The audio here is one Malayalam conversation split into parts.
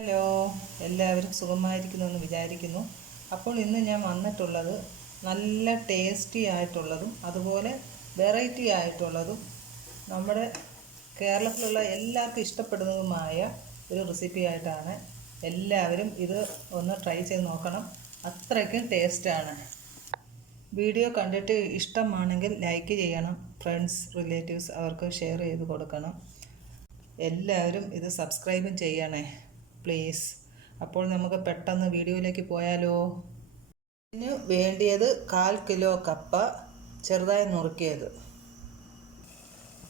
ഹലോ എല്ലാവരും സുഖമായിരിക്കുന്നു എന്ന് വിചാരിക്കുന്നു. അപ്പോൾ ഇന്ന് ഞാൻ വന്നിട്ടുള്ളത് നല്ല ടേസ്റ്റി ആയിട്ടുള്ളതും അതുപോലെ വെറൈറ്റി ആയിട്ടുള്ളതും നമ്മുടെ കേരളത്തിലുള്ള എല്ലാവർക്കും ഇഷ്ടപ്പെടുന്നതുമായ ഒരു റെസിപ്പി ആയിട്ടാണ് എല്ലാവരും ഇത് ഒന്ന് ട്രൈ ചെയ്ത് നോക്കണം. അത്രയ്ക്കും ടേസ്റ്റാണ് വീഡിയോ കണ്ടിട്ട് ഇഷ്ടമാണെങ്കിൽ ലൈക്ക് ചെയ്യണം. ഫ്രണ്ട്സ് റിലേറ്റീവ്സ് അവർക്ക് ഷെയർ ചെയ്ത് കൊടുക്കണം. എല്ലാവരും ഇത് സബ്സ്ക്രൈബും ചെയ്യണേ. പ്ലീസ്. അപ്പോൾ നമുക്ക് പെട്ടെന്ന് വീഡിയോയിലേക്ക് പോയാലോ? ഇതിന് വേണ്ടിയത് കാൽ കിലോ കപ്പ ചെറുതായി നുറുക്കിയത്.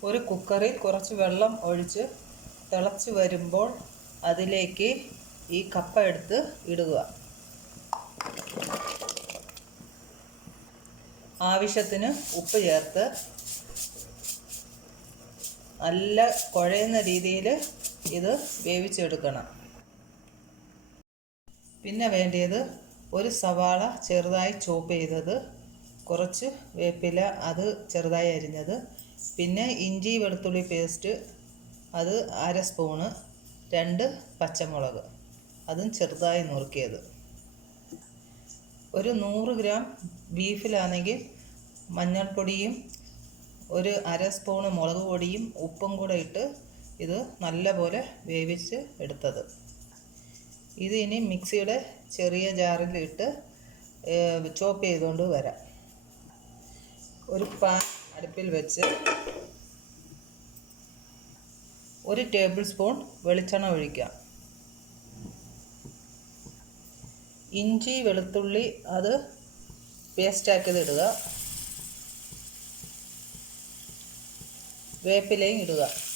ഒരു കുക്കറിൽ കുറച്ച് വെള്ളം ഒഴിച്ച് തിളച്ച് വരുമ്പോൾ അതിലേക്ക് ഈ കപ്പ എടുത്ത് ഇടുക. ആവശ്യത്തിന് ഉപ്പ് ചേർത്ത് നല്ല കുഴയുന്ന രീതിയിൽ ഇത് വേവിച്ചെടുക്കണം. പിന്നെ വേണ്ടിയത് ഒരു സവാള ചെറുതായി ചോപ്പ് ചെയ്തത്. കുറച്ച് വേപ്പില അത് ചെറുതായി അരിഞ്ഞത്. പിന്നെ ഇഞ്ചി വെളുത്തുള്ളി പേസ്റ്റ് അത് അര സ്പൂണ് രണ്ട് പച്ചമുളക്. അതും ചെറുതായി നുറുക്കിയത്. ഒരു നൂറ് ഗ്രാം ബീഫിലാണെങ്കിൽ മഞ്ഞൾപ്പൊടിയും ഒരു അര സ്പൂണ് മുളക് പൊടിയും ഉപ്പും കൂടെ ഇട്ട് ഇത് നല്ലപോലെ വേവിച്ച് എടുത്തത്. ഇത് ഇനി മിക്സിയുടെ ചെറിയ ജാറിലിട്ട് ചോപ്പ് ചെയ്തുകൊണ്ട് വരാം. ഒരു പാൻ അടുപ്പിൽ വെച്ച് ഒരു ടേബിൾ സ്പൂൺ വെളിച്ചെണ്ണ ഒഴിക്കാം. ഇഞ്ചി വെളുത്തുള്ളി അത് പേസ്റ്റാക്കിയത് ഇടുക. വേപ്പിലയും ഇടുക.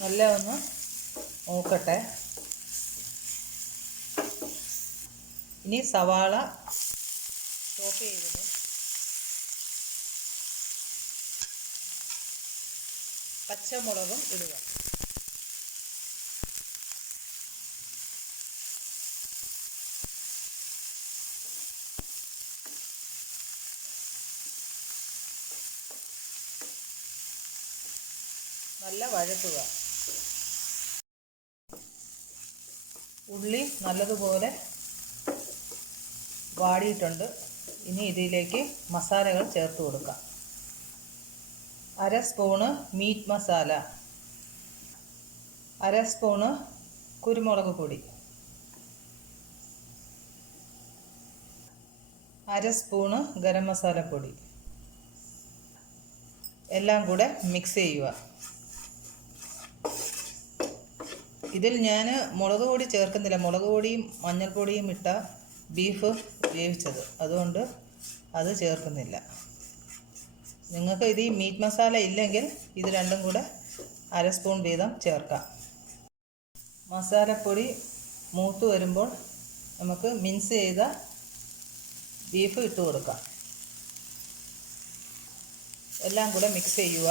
നല്ല ഒന്ന് നോക്കട്ടെ. ഇനി സവാള ചോപ്പ് ചെയ്തത് പച്ചമുളകും ഇടുക. നല്ല വഴറ്റുക. ഉള്ളി നല്ലതുപോലെ വാടിയിട്ടുണ്ട്. ഇനി ഇതിലേക്ക് മസാലകൾ ചേർത്ത് കൊടുക്കാം. അര സ്പൂണ് മീറ്റ് മസാല. അര സ്പൂണ് കുരുമുളക് പൊടി. അര സ്പൂണ് ഗരം മസാലപ്പൊടി എല്ലാം കൂടെ മിക്സ് ചെയ്യുക. ഇതിൽ ഞാൻ മുളക് പൊടി ചേർക്കുന്നില്ല. മുളക് പൊടിയും മഞ്ഞൾപ്പൊടിയും ഇട്ട ബീഫ് വേവിച്ചത്. അതുകൊണ്ട് അത് ചേർക്കുന്നില്ല. നിങ്ങൾക്ക് ഇത് ഈ മീറ്റ് മസാല ഇല്ലെങ്കിൽ ഇത് രണ്ടും കൂടെ അര സ്പൂൺ വീതം ചേർക്കാം. മസാലപ്പൊടി മൂത്ത് വരുമ്പോൾ നമുക്ക് മിൻസ് ചെയ്ത ബീഫ് ഇട്ട് കൊടുക്കാം. എല്ലാം കൂടെ മിക്സ് ചെയ്യുക.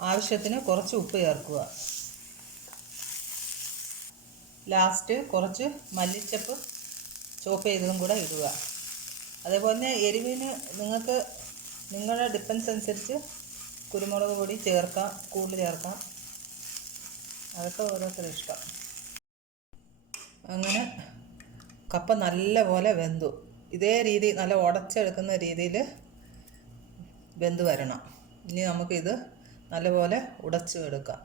ആവശ്യത്തിന് കുറച്ച് ഉപ്പ് ചേർക്കുക. ലാസ്റ്റ് കുറച്ച് മല്ലിച്ചപ്പ് ചോപ്പ് ചെയ്തതും കൂടെ ഇടുക. അതേപോലെ തന്നെ എരിവിന് നിങ്ങൾക്ക് നിങ്ങളുടെ ഡിപ്പൻസ് അനുസരിച്ച് കുരുമുളക് പൊടി ചേർക്കാം കൂടുതൽ ചേർക്കാം. അതൊക്കെ ഓരോരുത്തരുടെ ഇഷ്ടം. അങ്ങനെ കപ്പ നല്ലപോലെ വെന്തു. ഇതേ രീതി നല്ല ഉടച്ചെടുക്കുന്ന രീതിയിൽ വെന്ത് വരണം. ഇനി നമുക്കിത് നല്ലപോലെ ഉടച്ചെടുക്കുക.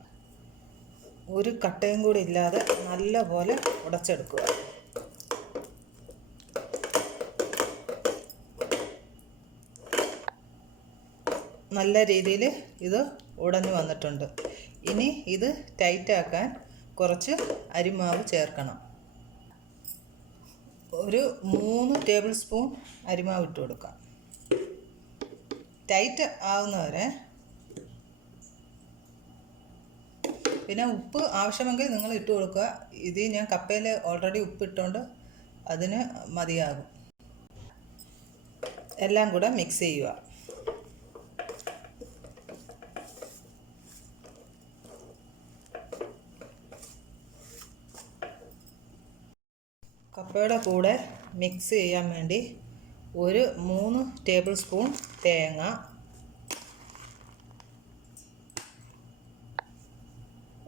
ഒരു കട്ടയും കൂടി ഇല്ലാതെ നല്ലപോലെ ഉടച്ചെടുക്കുക. നല്ല രീതിയിൽ ഇത് ഉടഞ്ഞു വന്നിട്ടുണ്ട്. ഇനി ഇത് ടൈറ്റാക്കാൻ കുറച്ച് അരിമാവ് ചേർക്കണം. ഒരു മൂന്ന് ടേബിൾ സ്പൂൺ അരിമാവ് ഇട്ട് കൊടുക്കാം. ടൈറ്റ് ആവുന്നവരെ പിന്നെ ഉപ്പ് ആവശ്യമെങ്കിൽ നിങ്ങൾ ഇട്ട് കൊടുക്കുക. ഇത് ഞാൻ കപ്പയിൽ ഓൾറെഡി ഉപ്പ് ഇട്ടുകൊണ്ട് അതിന് മതിയാകും. എല്ലാം കൂടെ മിക്സ് ചെയ്യുക. കപ്പയുടെ കൂടെ മിക്സ് ചെയ്യാൻ വേണ്ടി ഒരു മൂന്ന് ടേബിൾ സ്പൂൺ തേങ്ങ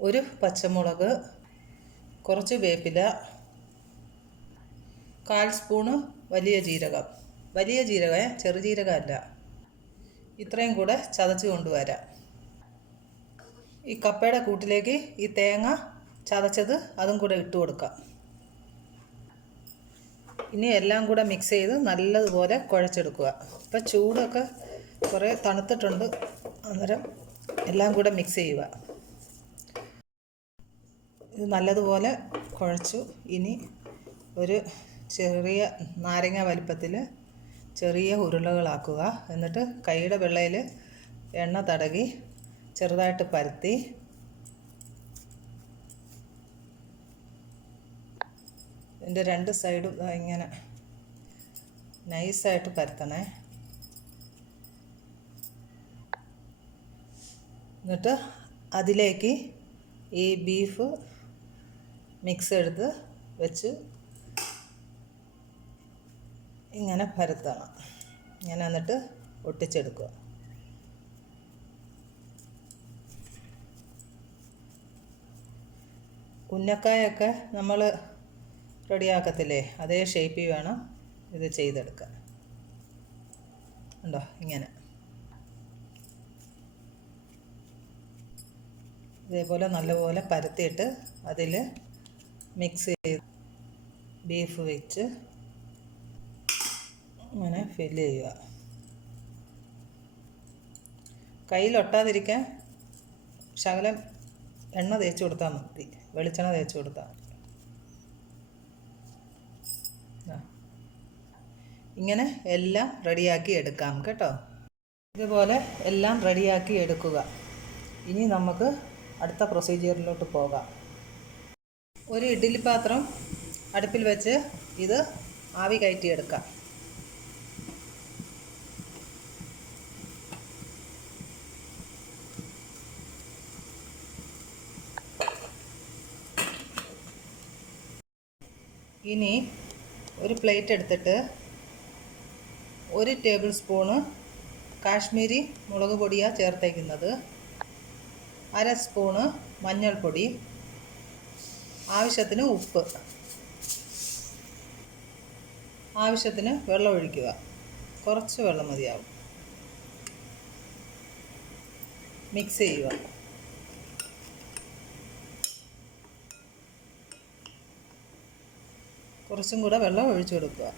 ഒരു പച്ചമുളക് കുറച്ച് വേപ്പില കാൽ സ്പൂണ് വലിയ ജീരകം. വലിയ ജീരകം ചെറുജീരകമല്ല ഇത്രയും കൂടെ ചതച്ച് കൊണ്ടുവരാം. ഈ കപ്പയുടെ കൂട്ടിലേക്ക് ഈ തേങ്ങ ചതച്ചത് അതും കൂടെ ഇട്ട് കൊടുക്കാം. ഇനി എല്ലാം കൂടെ മിക്സ് ചെയ്ത് നല്ലതുപോലെ കുഴച്ചെടുക്കുക. ഇപ്പം ചൂടൊക്കെ കുറേ തണുത്തിട്ടുണ്ട്. അന്നേരം എല്ലാം കൂടെ മിക്സ് ചെയ്യുക. ഇത് നല്ലതുപോലെ കുഴച്ചു. ഇനി ഒരു ചെറിയ നാരങ്ങ വലിപ്പത്തിൽ ചെറിയ ഉരുളകളാക്കുക. എന്നിട്ട് കൈയുടെ വെള്ളയിൽ എണ്ണ തടകി ചെറുതായിട്ട് പരത്തി ഇതിന്റെ രണ്ട് സൈഡും ഇങ്ങനെ നൈസായിട്ട് പരത്തണേ. എന്നിട്ട് അതിലേക്ക് ഈ ബീഫ് മിക്സ് എടുത്ത് വെച്ച് ഇങ്ങനെ പരത്തണം. ഇങ്ങനെ എന്നിട്ട് ഒട്ടിച്ചെടുക്കുക. ഉന്നക്കായൊക്കെ നമ്മൾ റെഡിയാക്കത്തില്ലേ? അതേ ഷേപ്പിൽ വേണം ഇത് ചെയ്തെടുക്കാൻ. ഉണ്ടോ ഇങ്ങനെ. ഇതേപോലെ നല്ലപോലെ പരത്തിയിട്ട് അതിൽ മിക്സ് ചെയ്ത് ബീഫ് വെച്ച് ഇങ്ങനെ ഫില്ല് ചെയ്യുക. കയ്യിലൊട്ടാതിരിക്കാൻ ശകലം എണ്ണ തേച്ച് കൊടുത്താൽ മതി. വെളിച്ചെണ്ണ തേച്ച് കൊടുത്താൽ. ഇങ്ങനെ എല്ലാം റെഡിയാക്കി എടുക്കാം കേട്ടോ. ഇതുപോലെ എല്ലാം റെഡിയാക്കി എടുക്കുക. ഇനി നമുക്ക് അടുത്ത പ്രൊസീജിയറിലോട്ട് പോകാം. ഒരു ഇഡ്ഡലി പാത്രം അടുപ്പിൽ വെച്ച് ഇത് ആവി കയറ്റിയെടുക്കാം. ഇനി ഒരു പ്ലേറ്റ് എടുത്തിട്ട് ഒരു ടേബിൾ സ്പൂണ് കാശ്മീരി മുളക് പൊടിയാണ് ചേർത്തേക്കുന്നത്. അര സ്പൂണ് മഞ്ഞൾപ്പൊടി. ആവശ്യത്തിന് ഉപ്പ്. ആവശ്യത്തിന് വെള്ളം ഒഴിക്കുക. കുറച്ച് വെള്ളം മതിയാവും. മിക്സ് ചെയ്യുക. കുറച്ചും കൂടെ വെള്ളം ഒഴിച്ചു കൊടുക്കുക.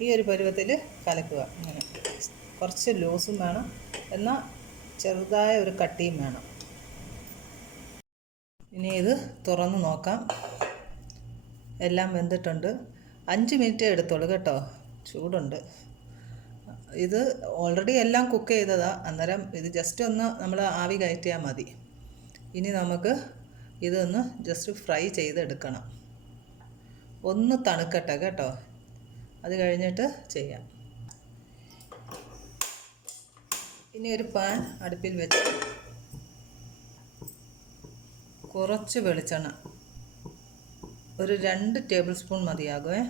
ഈ ഒരു പരുവത്തിൽ കലക്കുക. ഇങ്ങനെ കുറച്ച് ലൂസും വേണം. എന്നാൽ ചെറുതായ ഒരു കട്ടിയും വേണം. ഇനി ഇത് തുറന്ന് നോക്കാം. എല്ലാം വെന്തിട്ടുണ്ട്. അഞ്ച് മിനിറ്റ് എടുത്തോളൂ കേട്ടോ. ചൂടുണ്ട്. ഇത് ഓൾറെഡി എല്ലാം കുക്ക് ചെയ്തതാണ് അന്നേരം ഇത് ജസ്റ്റ് ഒന്ന് നമ്മൾ ആവി കയറ്റിയാൽ മതി. ഇനി നമുക്ക് ഇതൊന്ന് ജസ്റ്റ് ഫ്രൈ ചെയ്തെടുക്കണം. ഒന്ന് തണുക്കട്ടെ കേട്ടോ. അത് കഴിഞ്ഞിട്ട് ചെയ്യാം. ഇനി ഒരു പാൻ അടുപ്പിൽ വെച്ച് കുറച്ച് വെളിച്ചെണ്ണ. ഒരു രണ്ട് ടേബിൾ സ്പൂൺ മതിയാകുമേ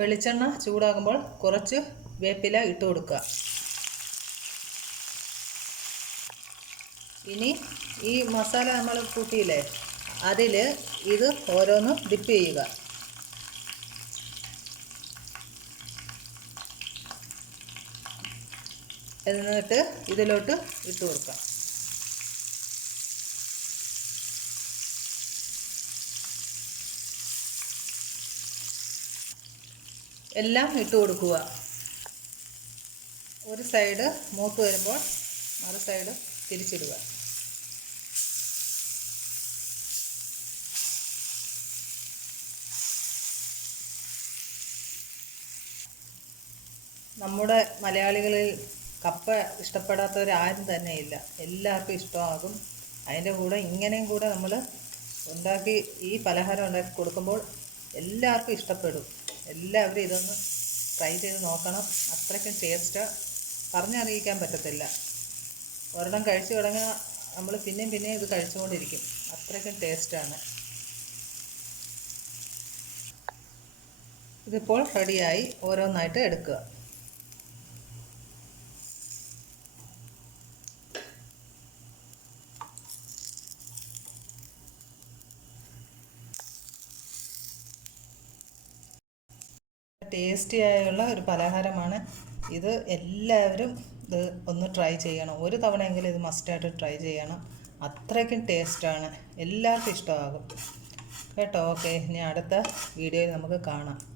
വെളിച്ചെണ്ണ ചൂടാകുമ്പോൾ കുറച്ച് വേപ്പില ഇട്ട് കൊടുക്കുക. ഇനി ഈ മസാല നമ്മൾ കൂട്ടിയില്ലേ അതിൽ ഇത് ഓരോന്ന് ഡിപ്പ് ചെയ്യുക. എന്നിട്ട് ഇതിലോട്ട് ഇട്ട് കൊടുക്കാം. എല്ലാം ഇട്ട് കൊടുക്കുക. ഒരു സൈഡ് മൂത്ത് വരുമ്പോൾ മറു സൈഡ് തിരിച്ചിടുക. നമ്മുടെ മലയാളികളിൽ കപ്പ ഇഷ്ടപ്പെടാത്തവരാരും തന്നെ ഇല്ല എല്ലാവർക്കും ഇഷ്ടമാകും. അതിന്റെ കൂടെ ഇങ്ങനെയും കൂടെ നമ്മൾ ഉണ്ടാക്കി ഈ പലഹാരം ഉണ്ടാക്കി കൊടുക്കുമ്പോൾ എല്ലാവർക്കും ഇഷ്ടപ്പെടും. എല്ലാവരും ഇതൊന്ന് ട്രൈ ചെയ്ത് നോക്കണം. അത്രയ്ക്കും ടേസ്റ്റ് പറഞ്ഞറിയിക്കാൻ പറ്റത്തില്ല. ഒരെണ്ണം കഴിച്ചു തുടങ്ങിയാൽ നമ്മൾ പിന്നെയും പിന്നെയും ഇത് കഴിച്ചുകൊണ്ടിരിക്കും. അത്രയ്ക്കും ടേസ്റ്റാണ് ഇതിപ്പോൾ റെഡിയായി ഓരോന്നായിട്ട് എടുക്കുക. ടേസ്റ്റി ആയുള്ള ഒരു പലഹാരമാണ്. ഇത് എല്ലാവരും ഇത് ഒന്ന് ട്രൈ ചെയ്യണം. ഒരു തവണയെങ്കിലും ഇത് മസ്റ്റായിട്ട് ട്രൈ ചെയ്യണം. അത്രയ്ക്കും ടേസ്റ്റാണ്. എല്ലാവർക്കും ഇഷ്ടമാകും. കേട്ടോ? ഓക്കെ. ഇനി അടുത്ത വീഡിയോയിൽ നമുക്ക് കാണാം.